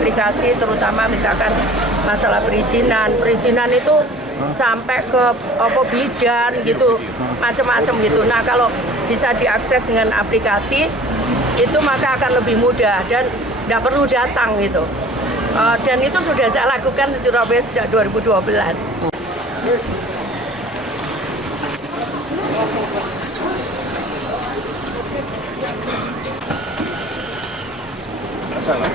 aplikasi, terutama misalkan masalah perizinan itu sampai ke bidan gitu, macam-macam gitu. Nah, kalau bisa diakses dengan aplikasi itu maka akan lebih mudah dan tidak perlu datang gitu. Dan itu sudah saya lakukan di Surabaya sejak 2012. Salah.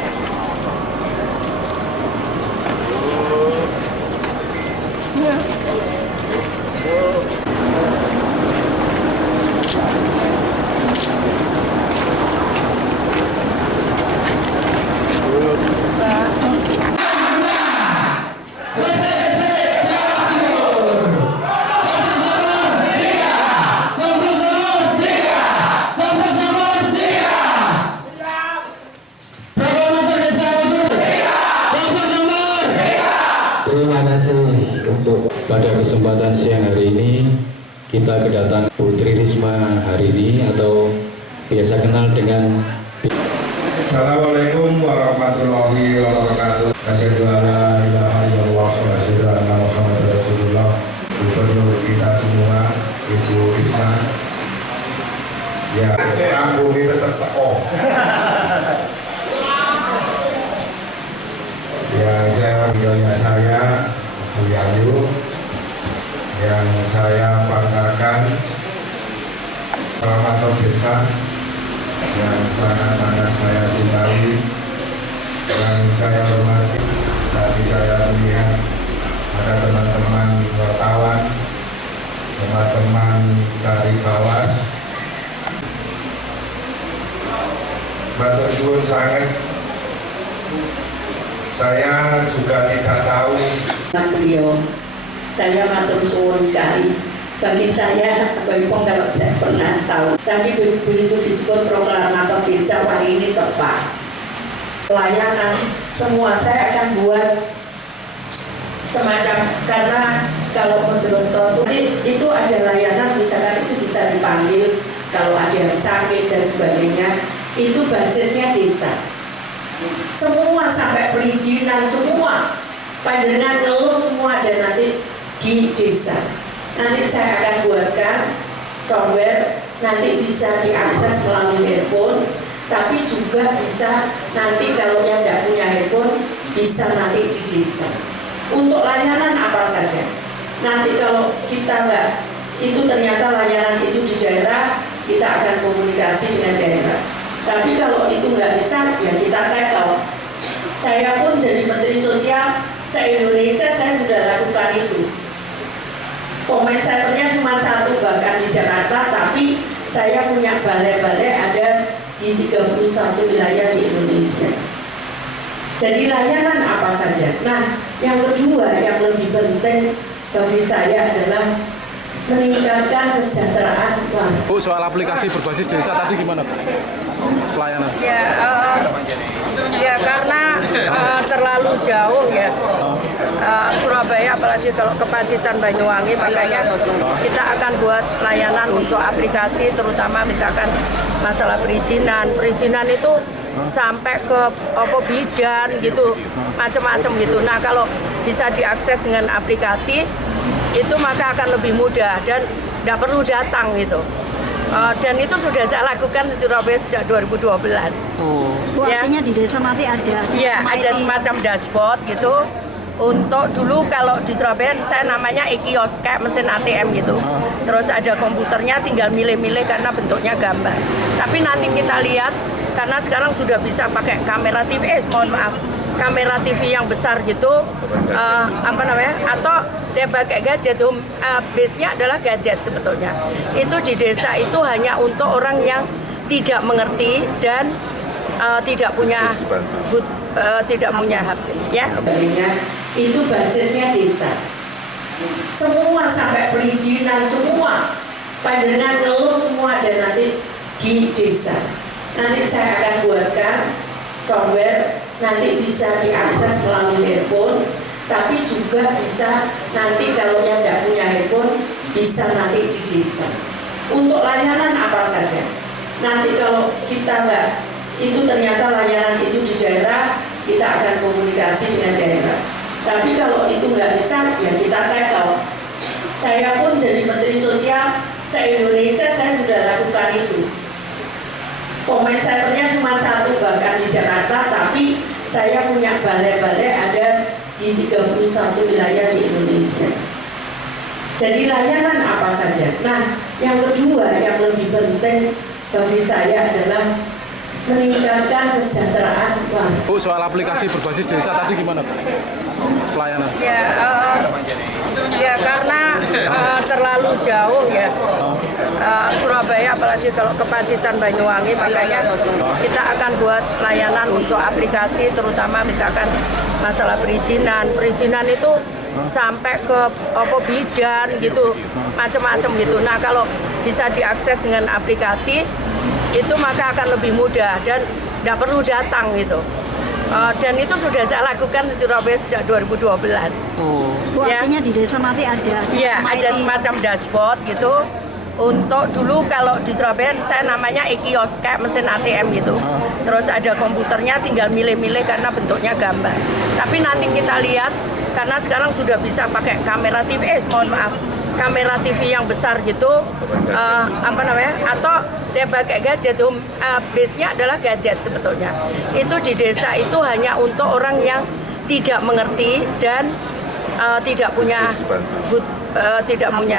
Terima kasih untuk pada kesempatan siang hari ini kita kedatangan Putri Risma hari ini atau biasa kenal dengan Assalamualaikum warahmatullahi wabarakatuh. Asyhadu an la ilaha illallah wa asyhadu anna Muhammadar Rasulullah. Gubernur kita semua, Ibu Risma. Ya, lambung ini tetap teko. Yang saya panggilnya saya Bu Yayu, yang saya banggakan Kecamatan Desa yang sangat-sangat saya cintai, yang saya hormati. Tadi saya melihat ada teman-teman wartawan, teman-teman dari Bawas. Matur suwun sangat. Saya juga tidak tahu. Beliau, saya matur suwun sekali. Bagi saya, Baipong kalau saya pernah tahu. Tadi begitu disebut proklamator desa, wah ini tepat. Pelayanan semua saya akan buat semacam, karena kalau konselor itu ada layanan, misalkan itu bisa dipanggil kalau ada yang sakit dan sebagainya, itu basisnya desa. Semua sampai perizinan semua pandangan ngeluh semua ada nanti di desa. Nanti saya akan buatkan software, nanti bisa diakses melalui handphone, tapi juga bisa nanti kalau yang tidak punya handphone bisa nanti di desa. Untuk layanan apa saja. Nanti kalau kita nggak, itu ternyata layanan itu di daerah, kita akan komunikasi dengan daerah. Tapi kalau itu nggak bisa, ya kita tackle. Saya pun jadi Menteri Sosial se-Indonesia, saya sudah lakukan itu. Comment centernya cuma satu bahkan di Jakarta, tapi saya punya balai-balai ada di 31 wilayah di Indonesia. Jadi layanan apa saja. Nah, yang kedua yang lebih penting bagi saya adalah meningkatkan kesejahteraan warga. Bu, soal aplikasi berbasis desa tadi gimana, Bu? Pelayanan? Ya karena terlalu jauh ya. Surabaya apalagi kalau ke Pacitan, Banyuwangi, makanya kita akan buat layanan untuk aplikasi, terutama misalkan masalah perizinan itu sampai ke bidan gitu, macam-macam gitu. Nah, kalau bisa diakses dengan aplikasi itu maka akan lebih mudah dan tidak perlu datang gitu. Dan itu sudah saya lakukan di Surabaya sejak 2012. Artinya di desa nanti ada ada semacam dashboard gitu. Untuk dulu kalau di Surabaya saya namanya e-kios, kayak mesin ATM gitu. Terus ada komputernya, tinggal milih-milih karena bentuknya gambar. Tapi nanti kita lihat, karena sekarang sudah bisa pakai kamera TV, kamera TV yang besar gitu, atau dia pakai gadget. Base-nya adalah gadget sebetulnya. Itu di desa itu hanya untuk orang yang tidak mengerti dan tidak punya HP ya. Itu basisnya desa. Semua sampai perizinan semua pandangan ngeluh semua ada nanti di desa. Nanti saya akan buatkan software, nanti bisa diakses melalui handphone, tapi juga bisa nanti kalau yang tidak punya handphone bisa nanti di desa. Untuk layanan apa saja. Nanti kalau kita nggak, itu ternyata layanan itu di daerah, kita akan komunikasi dengan daerah. Tapi kalau itu nggak bisa, ya kita tackle. Saya pun jadi Menteri Sosial se-Indonesia, saya sudah lakukan itu. Comment centernya cuma satu bahkan di Jakarta, tapi saya punya balai-balai ada di 31 wilayah di Indonesia. Jadi layanan apa saja. Nah, yang kedua yang lebih penting bagi saya adalah meningkatkan kesejahteraan warga. Bu, soal aplikasi berbasis desa tadi gimana, Bu? Pelayanan. Ya karena terlalu jauh ya. Surabaya apalagi kalau ke Pacitan Banyuwangi, makanya kita akan buat layanan untuk aplikasi, terutama misalkan masalah perizinan itu sampai ke bidan gitu, macam-macam gitu. Nah, kalau bisa diakses dengan aplikasi itu maka akan lebih mudah dan tidak perlu datang gitu. Dan itu sudah saya lakukan di Surabaya sejak 2012. Bu, artinya di desa nanti ada ada semacam dashboard gitu. Untuk dulu kalau di Surabaya saya namanya e-kios, kayak mesin ATM gitu. Terus ada komputernya, tinggal milih-milih karena bentuknya gambar. Tapi nanti kita lihat, karena sekarang sudah bisa pakai kamera TV, kamera TV yang besar gitu, atau dia pakai gadget. Base-nya adalah gadget sebetulnya. Itu di desa itu hanya untuk orang yang tidak mengerti dan tidak punya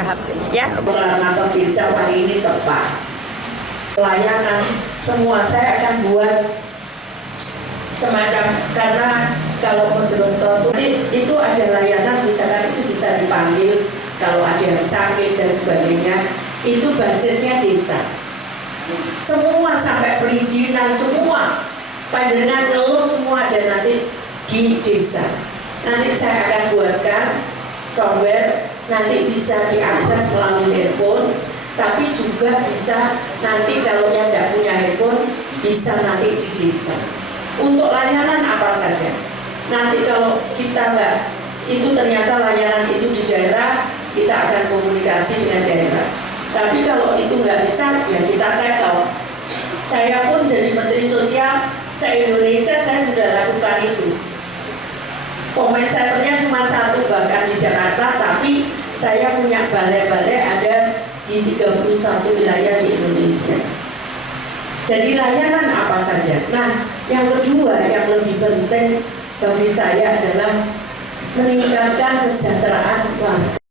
HP ya. Peralatan desa hari ini tepat. Pelayanan semua saya akan buat semacam, karena kalau Mojokerto itu ada layanan, misalkan itu bisa dipanggil kalau ada yang sakit dan sebagainya, itu basisnya desa. Semua sampai perizinan semua, pandangan ngeluh semua ada nanti di desa. Nanti saya akan buatkan software, nanti bisa diakses melalui handphone, tapi juga bisa nanti kalau yang tidak punya handphone bisa nanti di desa. Untuk layanan apa saja. Nanti kalau kita nggak, itu ternyata layanan itu di daerah, kita akan komunikasi dengan daerah. Tapi kalau itu nggak bisa, ya kita tackle. Saya pun jadi Menteri Sosial se-Indonesia, saya sudah lakukan itu. Comment centernya cuma satu bahkan di Jakarta, tapi saya punya balai-balai ada di 31 wilayah di Indonesia. Jadi layanan apa saja. Nah, yang kedua yang lebih penting bagi saya adalah meningkatkan kesejahteraan warga.